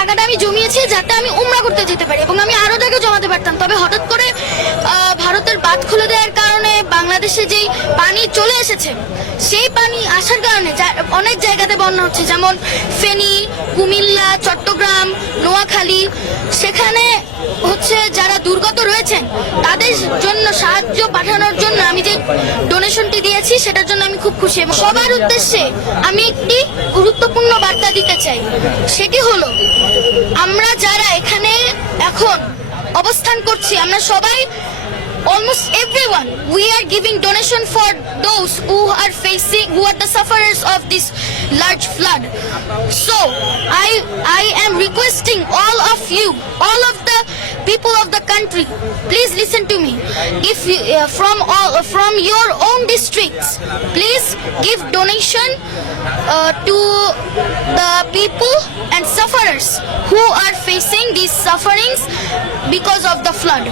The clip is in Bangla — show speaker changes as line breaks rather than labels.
টাকাটা আমি জমিয়েছি, যাতে আমি উমরা করতে যেতে পারি এবং আমি আরও টাকা জমাতে পারতাম। তবে হঠাৎ করে ভারতের বাঁধ খুলে দেওয়ার কারণে বাংলাদেশে যেই পানি চলে এসেছে, সেই পানি আসার কারণে অনেক জায়গাতে বন্যা হচ্ছে, যেমন ফেনী, কুমিল্লা, চট্টগ্রাম, নোয়াখালী। সেখানে হচ্ছে যারা দুর্গত রয়েছেন, তাদের জন্য সাহায্য পাঠানোর জন্য আমি যে ডোনেশনটি দিয়েছি, সেটার জন্য আমি খুব খুশি এবং সবার উদ্দেশ্যে আমি একটি বার্তা দিতে চাই সেটি হলো আমরা যারা এখানে এখন অবস্থান করছি আমরা সবাই almost everyone we are giving donation for those who are facing who are the sufferers of this large flood so i i am requesting all of you all of the people of the country please listen to me if you uh, from all uh, from your own districts please give donation uh, to the people and sufferers who are facing these sufferings because of the flood